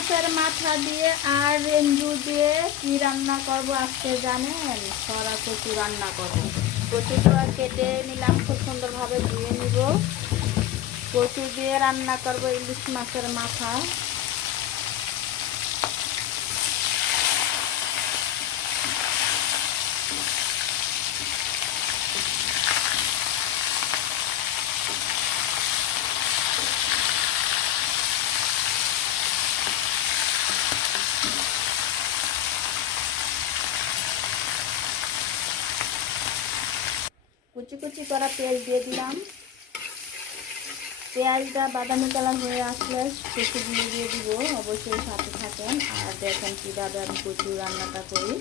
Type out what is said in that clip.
মাছের মাথা দিয়ে আর রেঞ্জু দিয়ে কি রান্না করব আজকে জানেন? সরা কচু রান্না করব। কচুটা কেটে নিলাম, খুব সুন্দরভাবে ধুয়ে নিব। কচু দিয়ে রান্না করব ইলিশ মাছের মাথা। কুচি কুচি করা পেঁয়াজ দিয়ে দিলাম। পেঁয়াজটা বাদামি কালার হয়ে আসলে কচুগুলো দিয়ে দিব। অবশ্যই সাথে থাকেন আর দেখেন কীভাবে আমি কচু রান্নাটা করি।